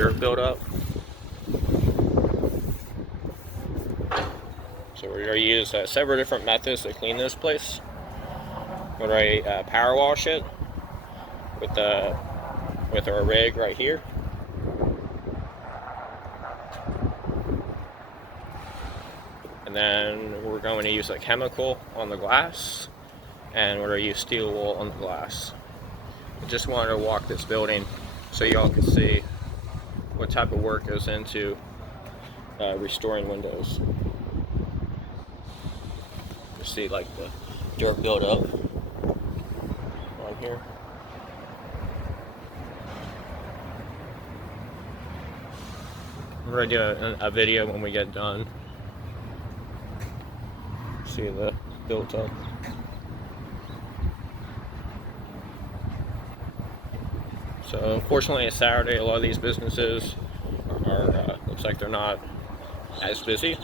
dirt buildup. So we're going to use several different methods to clean this place. We're going to power wash it with our rig right here. And then we're going to use a chemical on the glass, and we're going to use steel wool on the glass. I just wanted to walk this building so y'all can see what type of work goes into restoring windows. You see like the dirt buildup on here. We're gonna do a video when we get done. See the built up. So unfortunately it's Saturday. A lot of these businesses are looks like they're not as busy.